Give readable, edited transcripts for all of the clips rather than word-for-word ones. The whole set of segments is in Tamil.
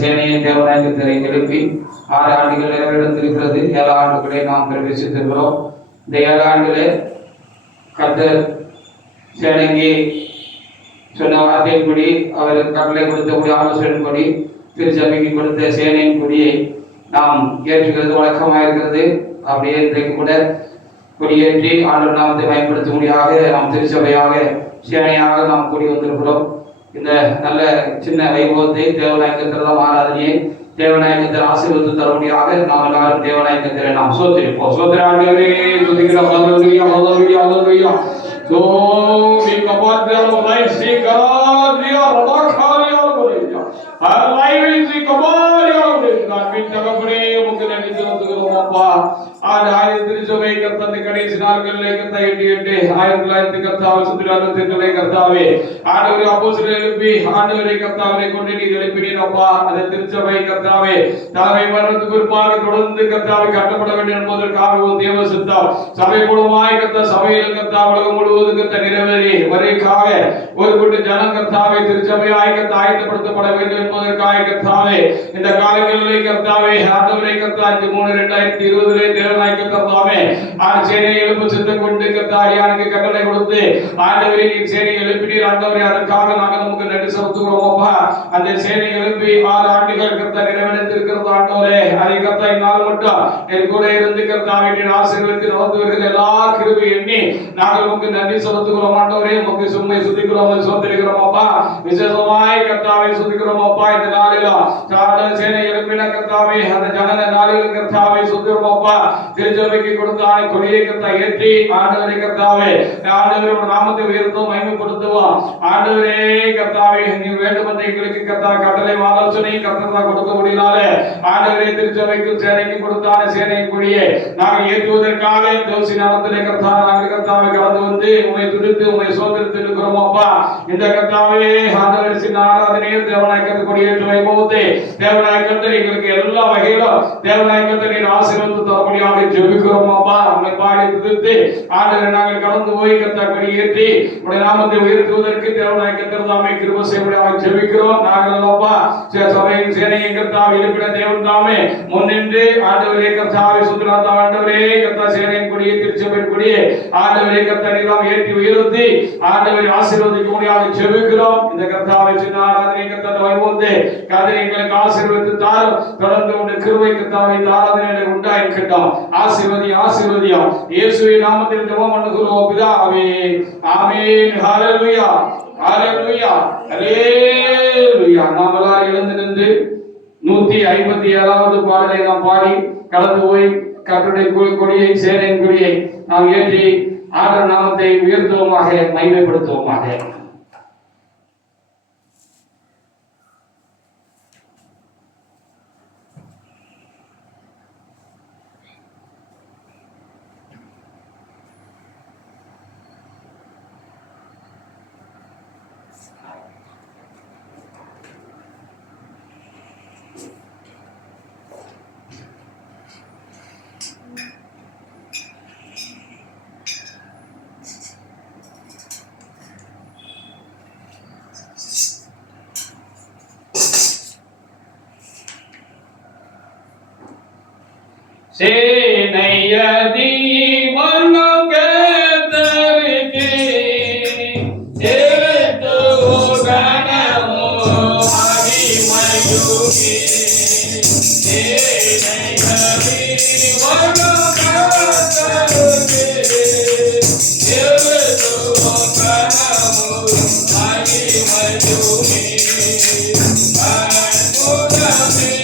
சேனையை தேவநாயகத்தை எழுப்பி 6 ஆண்டுகள் நிறைவேறியிருக்கிறது. 7 ஆண்டுகளை நாம் பிரவேசித்திருக்கிறோம். இந்த 7 ஆண்டுகளே கர்த்தர் சேனைக்கு சொன்ன வார்த்தையின்படி, அவர் கட்டளை கொடுத்தபடி, ஆலோசனைப்படி திருச்சபைக்கு கொடுத்த சேனையின் கொடியை நாம் ஏற்றுகிறது வழக்கமாக இருக்கிறது. அப்படியே இன்றைக்கு கூட கொடியேற்றி ஆண்டவர் நாமத்தை பயன்படுத்தும்படியாக நாம் திருச்சபையாக சேனையாக நாம் கூடி வந்திருக்கிறோம். இந்த நல்ல சின்ன வைபவத்தை தேவநாயகத்திரம் ஆராதனையை தேவநாயகத்தில் ஆசீர்வதித்து தரும்படியாக நாம் எல்லாரும் தேவநாயகத்திலே நாம் சோத்திருப்போம். சோதராண்டவரே துதிக்கிறோம். ஹல்லேலூயா ஹல்லேலூயா ஹல்லேலூயா. தோமி கபாத்யால லைசி கராத்ரியா ரபாகாரியா போலியா ஹல்லேலூயா கபாரியா போலியா தகப்பனே உமக்கு நன்றி செலுத்துகிறோம் அப்பா. திருச்சபை கர்த்தன் கடைசி நாட்களிலே கர்த்தா 1900 கர்த்தாவை சுத்திராலத்திலே கர்த்தாவே ஆண்டவரே அப்போஸ்தலரை எழுப்பி ஆண்டவரே கர்த்தாவை கொண்டு நீர் எழுப்பினீர் அப்பா. அந்த திருச்சபை கர்த்தாவே தலைமை மரணத்துக்கு பிற்பாக தொடர்ந்து கர்த்தாவை கட்டப்பட வேண்டும் என்பதற்காக தேவ சித்தம் சபை மூலமாய் கர்த்தா சபையில் கர்த்தா உலகம் முழுவதும் கர்த்தா நிறைவேறி வரைக்காக ஒரு கூட்ட ஜனம் கர்த்தாவை திருச்சபையாய் கர்த்தா ஆயத்தப்படுத்தப்பட வேண்டும் என்பதற்காக கர்த்தாவே இந்த காலங்களிலே கர்த்தாவே ஆண்டவரே கர்த்தா 3/2020 தேவநாயக கர்த்தாவே சேனையை எழுப்பு சித்தம் கொண்டு கர்த்தா அடியானுக்கு கட்டளை கொடுத்து ஆண்டவரே நீர் சேனையை எழுப்பினீர் ஆண்டவரே. அதற்காக நாங்கள் நமக்கு நன்றி செலுத்துகிறோம் அப்பா. அந்த சேனையை எழுப்பி 6 ஆண்டுகள் கர்த்தா நிறைவேறியிருக்கிறது ஆண்டவரே. அதை கர்த்தா இந்நாள் மட்டும் என் கூட இருந்து கர்த்தாவே நீர் ஆசீர்வதித்து நடந்து வருகிற எல்லா கிருபை எண்ணி நாங்கள் உமக்கு நன்றி செலுத்துகிறோம் ஆண்டவரே. உமக்கு சும்மை சுத்திக்கிறோம் சோதரிக்கிறோம் அப்பா. விசேஷமாய் கர்த்தாவை சுத்திக்கிறோம் அப்பா. இந்த நாளில் சேனை எழுப்பின கர்த்தாவே அந்த ஜனன நாளில் கர்த்தாவை சுத்திக்கிறோம் அப்பா. திருச்சபைக்கு கொடுத்தான கொடியை கர்த்தா ஏற்றி ஆண்டவரே கர்த்தாவே ஆண்டவரே உம்முடைய நாமத்தை உயர்த்துவோம் மகிமைப்படுத்துவோம் ஆண்டவரே கர்த்தாவே நீர் வேண்டும் என்று எங்களுக்கு கர்த்தா கட்டளை ஆலோசனை கர்த்தா கொடுக்க முடியலாலே ஆண்டவரே திருச்சபைக்கு சேனைக்கு கொடுத்தான சேனையின் கொடியை நாங்கள் ஏற்றுவதற்காக தோசி நாமத்திலே கர்த்தா நாங்கள் கர்த்தாவை கடந்து வந்து உம்மை துதித்து உம்மை சோதரித்து இருக்கிறோம் அப்பா. இந்த கர்த்தாவே ஆண்டவரே சின்ன ஆராதனையை தேவநாயகத்தை கொடியேற்று வைபவத்தை தேவநாயகத்தை எங்களுக்கு எல்லா வகையிலும் தேவநாயகத்தை நீர் ஆசீர்வதித்து தரும்படியாக ஜெபிக்கிறோம் அப்பா. உம்மை பாடி துதித்து ஆண்டவரே நாங்கள் கடந்து போய் கர்த்தா கொடியேற்றி உம்முடைய நாமத்தை உயர்த்துவதற்கு தேவநாயகத்தை தாமே கிருபை செய்யும்படியாக ஜெபிக்கிறோம். நாங்கள் அப்பா சபையின் சேனையை கர்த்தாவை எழுப்பின தேவன் தாமே முன்னின்று ஆண்டவரே கர்த்தாவை சுத்திராத ஆண்டவரே கர்த்தா சேனையின் கொடியை திருச்சபையின் கொடியை ஆண்டவரே கர்த்தா நீர் ஏற்றி உயர்த்தி ஆண்டவரே ஆசீர்வதிக்கும்படியாக ஜெபிக்கிறோம். இந்த கர்த்தாவை சின்ன ஆராதனை கர்த்தா வைபவத்தை கர்த்தர் எங்களுக்கு ஆசீர்வதித்து தாரும். தொடர்ந்து உம்முடைய கிருபை கர்த்தாவை இந்த ஆராதனையிலே உண்டாயிருக்கட்டும். ஆசீர்வதியும் இயேசுவின் நாமத்தில் ஜெபம் பண்ணுகிறோம் பிதாவே. ஆமென். ஹல்லேலூயா ஹல்லேலூயா ஹல்லேலூயா. நாம் எல்லாரும் எழுந்து நின்று 157வது பாடலை நாம் பாடி கடந்து போய் கர்த்தருடைய கொடியை சேனையின் கொடியை நாம் ஏற்றி ஆண்டவர் நாமத்தை உயர்த்துவோமாக மகிமைப்படுத்துவோமாக. சேனையதி மனம் கேத்தரிக்கே ஏதோ கணமோ மகிமையுகே சேனையதி மனம் கேத்தரிக்கே ஏதோ கணமோ மகிமையுகே அன்புடமே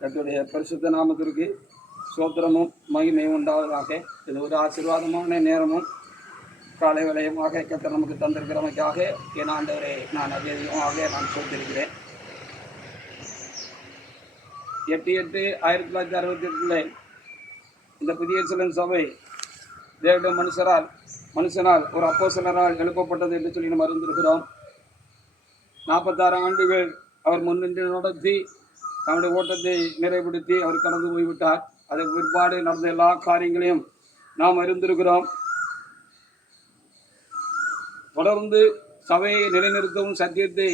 கர்த்தருடைய பரிசுத்த நாமத்திற்கு சோத்திரமும் மகிமையும் உண்டாவதாக. இது ஒரு ஆசீர்வாதமான நேரமும் காலை விலையுமாக கர்த்தர் நமக்கு தந்திருக்கிறமைக்காக என் ஆண்டவரை நான் அதிகமாக நான் சொல்லியிருக்கிறேன். 8/8/1968 இந்த புதிய எருசலேம் சபை தேவனுடைய மனுஷனால் ஒரு அப்போஸ்தலரால் எழுப்பப்பட்டது என்று சொல்லி நம்ம அறிந்திருக்கிறோம். 46 ஆண்டுகள் அவர் முன்னின்று நடத்தி தன்னுடைய ஓட்டத்தை நிறைவுபடுத்தி அவர் கடந்து போய்விட்டார். அதற்கு பிற்பாடு நடந்த எல்லா காரியங்களையும் நாம் அறிந்திருக்கிறோம். தொடர்ந்து சபையை நிலைநிறுத்தவும் சத்தியத்தை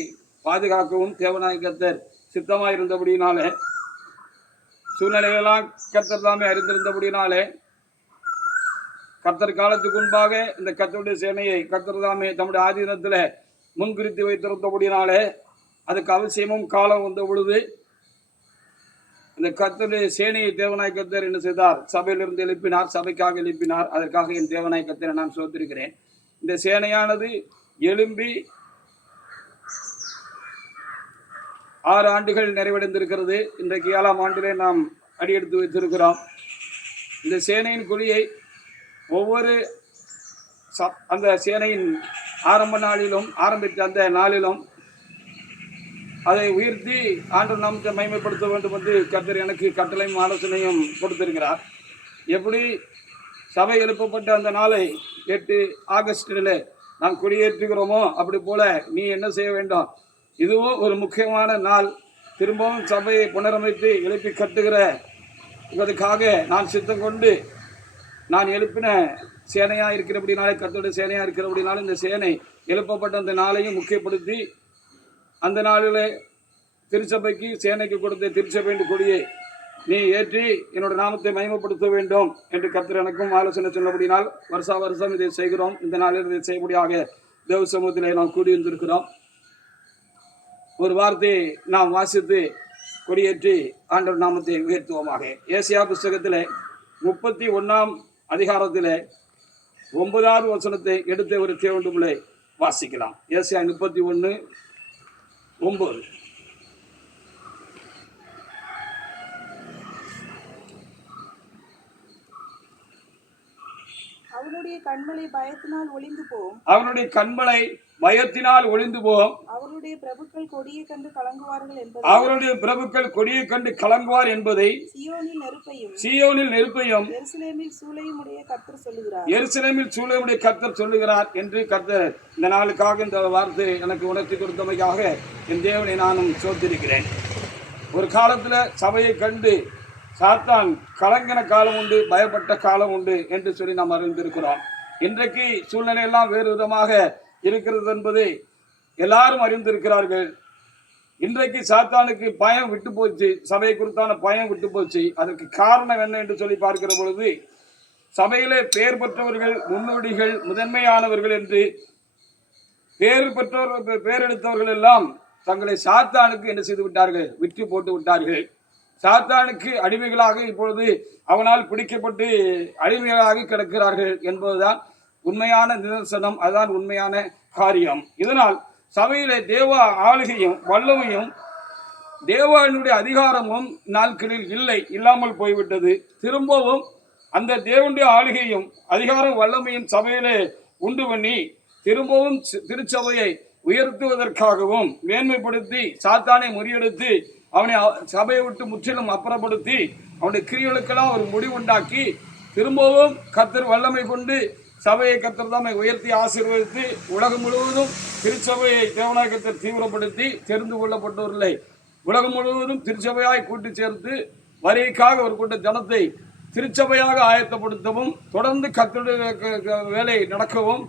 பாதுகாக்கவும் தேவனாய் கர்த்தர் சித்தமாயிருந்தபடியினாலே, சூழ்நிலைகளெல்லாம் கர்த்தர் தாமே அறிந்திருந்தபடியினாலே, கர்த்தர் காலத்துக்கு முன்பாக இந்த கர்த்தருடைய சேனையை கர்த்தர் தாமே தம்முடைய ஆதீனத்தில் முன்குறித்து வைத்திருந்தபடியினாலே, அதுக்கு அவசியமும் காலம் வந்த பொழுது இந்த கர்த்தருடைய சேனையை தேவனாய் கர்த்தர் என்ன செய்தார்? சபையிலிருந்து எழுப்பினார், சபைக்காக எழுப்பினார். அதற்காக என் தேவனாய் கர்த்தரை நான் சோத்திருக்கிறேன். இந்த சேனையானது எழும்பி 6 ஆண்டுகள் நிறைவடைந்திருக்கிறது. இன்றைக்கு 7ஆம் ஆண்டிலே நாம் அடியெடுத்து வைத்திருக்கிறோம். இந்த சேனையின் கொடியை ஒவ்வொரு அந்த சேனையின் ஆரம்ப நாளிலும் ஆரம்பித்த அந்த நாளிலும் அதை உயர்த்தி ஆண்டு நாமத்தை மகிமைப்படுத்த வேண்டும் என்று கர்த்தர் எனக்கு கட்டளையும் ஆலோசனையும் கொடுத்திருக்கிறார். எப்படி சபை எழுப்பப்பட்ட அந்த நாளை 8 ஆகஸ்டில் நாம் கொடியேற்றுகிறோமோ அப்படி போல நீ என்ன செய்ய வேண்டும்? இதுவும் ஒரு முக்கியமான நாள். திரும்பவும் சபையை புனரமைத்து எழுப்பி கட்டுகிற இதற்காக நான் சித்தம் கொண்டு நான் எழுப்பின சேனையாக இருக்கிறபடினாலே, கர்த்தருடைய சேனையாக இருக்கிறபடினாலே, இந்த சேனை எழுப்பப்பட்ட அந்த நாளையும் முக்கியப்படுத்தி அந்த நாளில் திருச்சபைக்கு சேனைக்கு கொடுத்த திருச்சபையின் கொடியை நீ ஏற்றி என்னோட நாமத்தை மகிமைப்படுத்த வேண்டும் என்று கர்த்தர் எனக்கும் ஆலோசனை சொன்னபடினால் வருஷம் இதை செய்கிறோம். இந்த நாளில் இதை செய்யபடியாக தேவ சமூகத்திலே நாம் கூடியிருந்திருக்கிறோம். ஒரு வார்த்தையை நாம் வாசித்து கொடியேற்றி ஆண்டவர் நாமத்தை உயர்த்துவோமாக. ஏசியா புஸ்தகத்திலே 31ஆம் அதிகாரத்திலே 9வது வசனத்தை எடுத்து ஒரு தேவண்டுகளை வாசிக்கலாம். ஏசியா 31:9. அவனுடைய கண்மலை பயத்தினால் ஒளிந்து போம். அவனுடைய கண்மலை பயத்தினால் ஒளிந்து போம். அவருடைய பிரபுக்கள் கொடியை கண்டு கலங்குவார்கள் என்பதை, அவருடைய பிரபுக்கள் கொடியை கண்டு கலங்குவார் என்பதை, சீயோனில் நெருப்பையும் எருசலேமில் சூளையும் உடைய கர்த்தர் சொல்லுகிறார். எருசலேமில் சூளையுடைய கர்த்தர் சொல்லுகிறார் என்று கர்த்தர் இந்த நாளுக்காக இந்த வார்த்தை எனக்கு உணர்த்தி கொடுத்தமைக்காக என் தேவனை நானும் சோத்திருக்கிறேன். ஒரு காலத்துல சபையை கண்டு சாத்தான் கலங்கின காலம் உண்டு, பயப்பட்ட காலம் உண்டு என்று சொல்லி நாம் அறிந்திருக்கிறோம். இன்றைக்கு சூழ்நிலையெல்லாம் வேறு விதமாக இருக்கிறது என்பதை எல்லாரும் அறிந்திருக்கிறார்கள். இன்றைக்கு சாத்தானுக்கு பயம் விட்டு போச்சு, சபையை குறித்தான பயம் விட்டு போச்சு. அதற்கு காரணம் என்ன என்று சொல்லி பார்க்கிற பொழுது, சபையிலே பெயர் பெற்றவர்கள், முன்னோடிகள், முதன்மையானவர்கள் என்று பேர் எடுத்தவர்கள் எல்லாம் தங்களை சாத்தானுக்கு என்ன செய்து விட்டார்கள்? விற்று போட்டு விட்டார்கள். சாத்தானுக்கு அடிமைகளாக இப்பொழுது அவனால் பிடிக்கப்பட்டு அடிமைகளாக கிடக்கிறார்கள் என்பதுதான் உண்மையான நிதர்சனம். அதுதான் உண்மையான காரியம். இதனால் சபையிலே தேவ ஆளுகையும் வல்லமையும் தேவனுடைய அதிகாரமும் நாட்களில் இல்லாமல் போய்விட்டது. திரும்பவும் அந்த தேவனுடைய ஆளுகையும் அதிகாரம் வல்லமையும் சபையிலே உண்டு பண்ணி திரும்பவும் திருச்சபையை உயர்த்துவதற்காகவும் மேன்மைப்படுத்தி சாத்தானை முறியெடுத்து அவனை சபையை விட்டு முற்றிலும் அப்புறப்படுத்தி அவனுடைய கிரியைகளுக்கெல்லாம் ஒரு முடிவுண்டாக்கி திரும்பவும் கர்த்தர் வல்லமை கொண்டு சபையை கர்த்தர் தாமை உயர்த்தி ஆசீர்வதித்து உலகம் முழுவதும் திருச்சபையை தேவனாய் கர்த்தர் தீவிரப்படுத்தி தெரிந்து கொள்ளப்பட்டவர்களை உலகம் முழுவதும் திருச்சபையாய் கூட்டி சேர்த்து வரிக்காக ஒரு கூட்ட ஜனத்தை திருச்சபையாக ஆயத்தப்படுத்தவும் தொடர்ந்து கர்த்தருடைய வேலை நடக்கவும்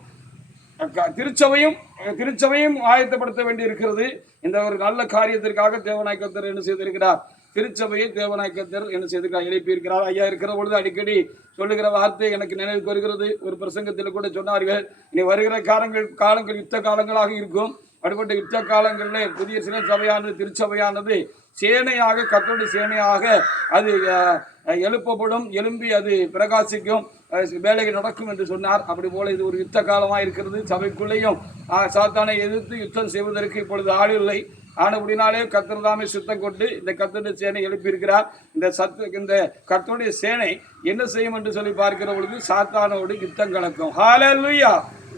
திருச்சபையும் ஆயத்தப்படுத்த வேண்டி இருக்கிறது. இந்த ஒரு நல்ல காரியத்திற்காக தேவனாய் கர்த்தர் என்ன செய்திருக்கிறார்? திருச்சபையை தேவனாய் கர்த்தர் என்ன செய்திருக்கிறார்? எழுப்பியிருக்கிறார். ஐயா இருக்கிற பொழுது அடிக்கடி சொல்லுகிற வார்த்தை எனக்கு நினைவுக்கு வருகிறது. ஒரு பிரசங்கத்தில் கூட சொன்னார்கள், இனி வருகிற காலங்கள் யுத்த காலங்களாக இருக்கும். அப்படிப்பட்ட யுத்த காலங்களில் புதிய சில சபையானது திருச்சபையானது சேனையாக கர்த்தருடைய சேனையாக அது எழுப்பப்படும், எழும்பி அது பிரகாசிக்கும், வேலைகள் நடக்கும் என்று சொன்னார். அப்படி போல இது ஒரு யுத்த காலமாக இருக்கிறது. சபைக்குள்ளேயும் சாத்தானை எதிர்த்து யுத்தம் செய்வதற்கு இப்பொழுது ஆள் இல்லை. ஆனபடினாலே கர்த்தர் தாமே சுத்தம் கொண்டு இந்த கர்த்தருடைய சேனை எழுப்பியிருக்கிறார். இந்த கர்த்தருடைய சேனை என்ன செய்யும் என்று சொல்லி பார்க்கிற பொழுது சாத்தானோடு யுத்தம் கலக்கும். ஹல்லேலூயா!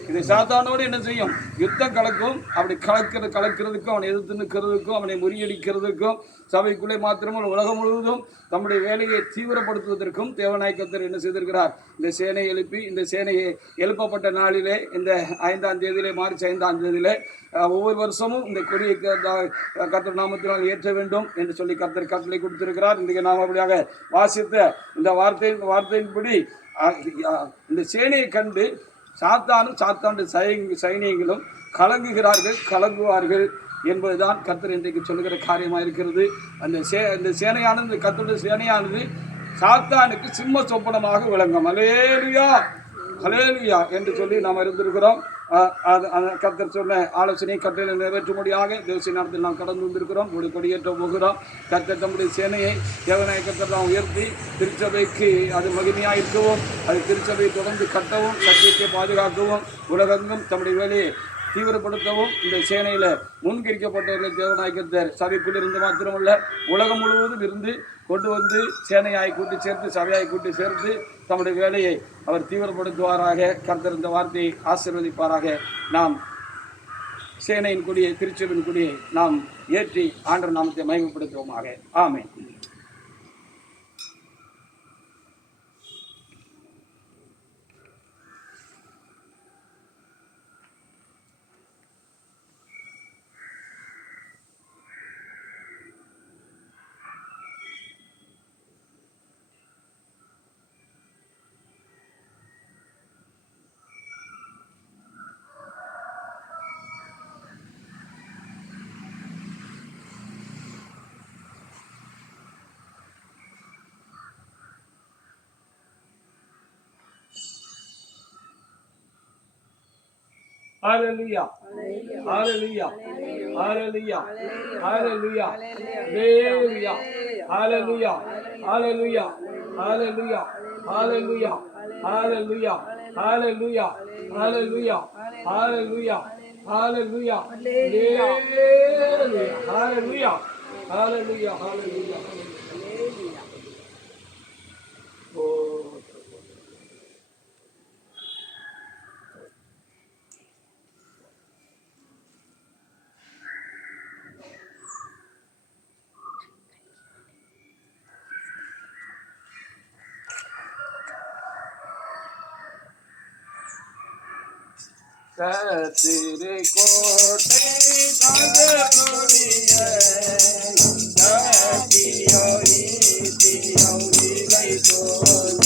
இது சாத்தானோடு என்ன செய்யும்? யுத்தம் கலக்கும். அப்படி கலக்கிறதுக்கும் அவனை எதிர்த்து நிற்கிறதுக்கும் அவனை முறியடிக்கிறதுக்கும் சபைக்குள்ளே மாத்திரமும் உலகம் முழுவதும் தம்முடைய வேலையை தீவிரப்படுத்துவதற்கும் தேவனாய் கர்த்தர் என்ன செய்திருக்கிறார்? இந்த சேனையை எழுப்பி இந்த சேனையை எழுப்பப்பட்ட நாளிலே இந்த 5ஆம் தேதியிலே மார்ச் 5ஆம் தேதியிலே ஒவ்வொரு வருஷமும் இந்த கொடியை கர்த்தர் நாமத்தினால் ஏற்ற வேண்டும் என்று சொல்லி கர்த்தர் கட்டளை கொடுத்திருக்கிறார். இன்றைக்கு நாம் அப்படியாக வாசித்த இந்த வார்த்தையின்படி இந்த சேனையை கண்டு சாத்தானுடைய சைனியங்களும் கலங்குவார்கள் என்பதுதான் கர்த்தர் இன்றைக்கு சொல்லுகிற காரியமாக இருக்கிறது. அந்த சேனையானது கர்த்தருடைய சேனையானது சாத்தானுக்கு சிம்ம சொப்பனமாக விளங்கும். ஹல்லேலூயா, ஹல்லேலூயா என்று சொல்லி நாம் இருந்திருக்கிறோம். கர்த்தர் சொன்ன ஆலோசனை கட்டளை நிறைவேற்றும்படியாக தேவசை நேரத்தில் நாம் கடந்து வந்திருக்கிறோம். ஒரு கொடியேற்ற போகிறோம். கர்த்தர் தம்முடைய சேனையை தேவனாய கர்த்தர் நாம் உயர்த்தி திருச்சபைக்கு அது மகிமையாக இருக்கவும், அது திருச்சபையை தொடர்ந்து கட்டவும், சத்தியத்தை பாதுகாக்கவும், உலகெங்கும் தம்முடைய வேலையை தீவிரப்படுத்தவும் இந்த சேனையில் முன்கரிக்கப்பட்டவர்களை தேவனாய கர்த்தர் சபைக்குள் இருந்து மாத்திரமல்ல உலகம் முழுவதும் இருந்து கொண்டு வந்து சேனையாய் கூட்டி சேர்த்து சபையாய் கூட்டி சேர்த்து தம்முடைய வேலையை அவர் தீவிரப்படுத்துவாராக. கர்த்தர் இந்த வார்த்தையை ஆசீர்வதிப்பாராக. நாம் சேனையின் கொடியை திருச்சபையின் கொடியை நாம் ஏற்றி ஆண்டவர் நாமத்தை மகிமைப்படுத்துவோமாக. ஆமென். Hallelujah. Hallelujah. Hallelujah. Hallelujah. Hallelujah. Hallelujah. Hallelujah. Hallelujah. Hallelujah. Hallelujah. Hallelujah. Hallelujah. Hallelujah. Hallelujah. Hallelujah. Hallelujah. Hallelujah. Oh. கர்த்தரே கோட்டை தந்தருளிய சத்தியோ ஈதியோ இலை தோல்